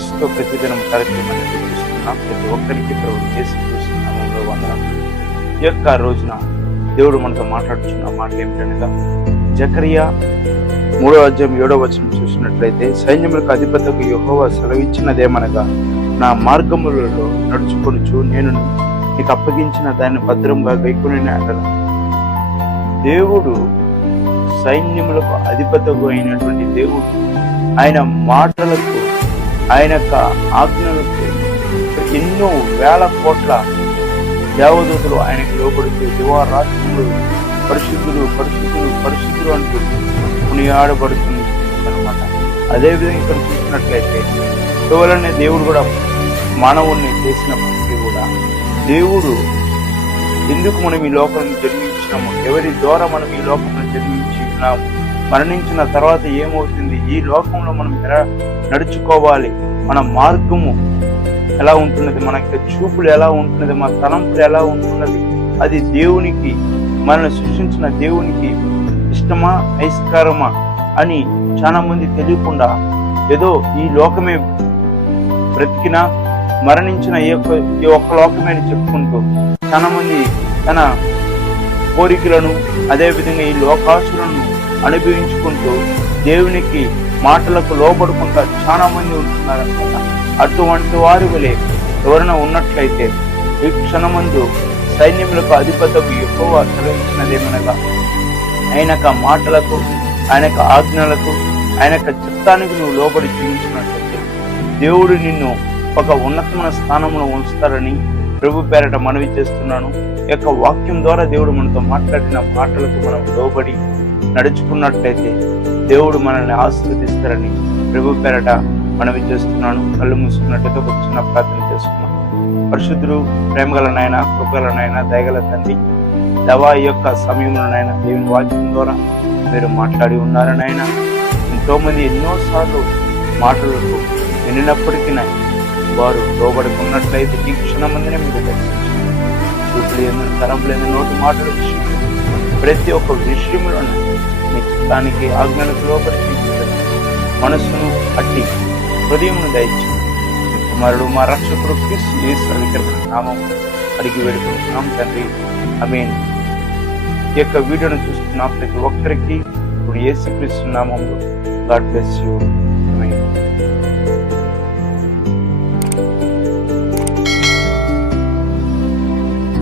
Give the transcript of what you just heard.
దినం కార్యక్రమాన్ని చూస్తున్నాం ప్రతి ఒక్కరికి ప్రభు చేసి చూస్తున్నాము వందనం ఈ యొక్క రోజున దేవుడు మనతో మాట్లాడుతున్న మాట ఏమిటనగా జకరియా మూడో అధ్యాయం ఏడో వచనం చూసినట్లయితే సైన్యములకు అధిపతకు యహోవ సెలవిచ్చినదేమనగా నా మార్గములలో నడుచుకొనుచు నేను నీకు అప్పగించిన దాన్ని భద్రంగా గైకొని అంటారు దేవుడు సైన్యములకు అధిపతకు అయినటువంటి దేవుడు ఆయన మాటలకు ఆయన యొక్క ఆజ్ఞలకు ఎన్నో వేల కోట్ల దేవదూతలు ఆయనకు లోపడితే దివారాత్రులు పరిశుద్ధులు పరిశుద్ధులు పరిశుద్ధులు అంటూ కొనియాడబడుతుంది అనమాట అదేవిధంగా ఇక్కడ చూసినట్లయితే కేవలనే దేవుడు కూడా మానవుణ్ణి చేసినప్పటికీ కూడా దేవుడు ఎందుకు మనం ఈ లోకంలో జన్మించినాము? ఎవరి ద్వారా మనం ఈ లోకంలో జన్మించి ఉన్నాము? మరణించిన తర్వాత ఏమవుతుంది? ఈ లోకంలో మనం ఎలా నడుచుకోవాలి? మన మార్గము ఎలా ఉంటున్నది? మన యొక్క చూపులు ఎలా ఉంటున్నది? మన తలంపులు ఎలా ఉంటున్నది? అది దేవునికి మనల్ని సృష్టించిన దేవునికి ఇష్టమా ఐస్కారమా అని చాలా మంది తెలియకుండా ఏదో ఈ లోకమే బ్రతికిన మరణించిన ఈ యొక్క ఈ ఒక్క లోకమే అని చెప్పుకుంటూ చాలా మంది తన కోరికలను అదేవిధంగా ఈ లోకాసులను అనుభవించుకుంటూ దేవునికి మాటలకు లోబడుకుంటా చాలా మంది ఉంటున్నారనమాట అటువంటి వారి వలె ఎవరైనా ఉన్నట్లయితే ఈ క్షణమందు సైన్యములకు అధిపతకు ఎక్కువ సెలవించినదేమనగా ఆయన యొక్క మాటలకు ఆయన ఆజ్ఞలకు ఆయన చిత్తానికి నువ్వు లోబడి జీవించినట్లయితే దేవుడు నిన్ను ఒక ఉన్నతమైన స్థానంలో ఉంచుతారని ప్రభు పేరట మనవి చేస్తున్నాను. యొక్క వాక్యం ద్వారా దేవుడు మనతో మాట్లాడిన మాటలకు మనం లోబడి నడుచుకున్నట్లయితే దేవుడు మనల్ని ఆశీర్వదిస్తారని ప్రభు పేరట మనవి చేస్తున్నాను. కళ్ళు మూసుకున్నట్లయితే ఒక చిన్న ప్రార్థన చేసుకున్నాను పరిశుద్ధుడు ప్రేమగల నాయన కృపగల నాయన దయగల తండ్రి దవా యొక్క సమయంలో దేవుని వాక్యం ద్వారా మీరు మాట్లాడి ఉన్నారని ఆయన ఎంతో మంది ఎన్నోసార్లు మాటలకు వినినప్పటికీ వారు లోబడుకున్నట్లయితే ఈ క్షణమందినే మీరు దర్శించారు చూపులు ఎందుకు తరంపులు ఎందుకు నోటి మాటలు ప్రతి ఒక్క విషయంలో మీ చిత్తానికి ఆజ్ఞలకు లోపలి మనసును అట్టి హృదయమును దయచి కుమారుడు మా రక్షకుడు క్రీస్తు నామం అడిగి వేడుకుంటున్నాం తండ్రి. మీన్ ఈ యొక్క వీడియోను చూస్తున్న ప్రతి ఒక్కరికి ఇప్పుడు యేసు క్రీస్తు నామంలో గాడ్ బ్లెస్ యూ.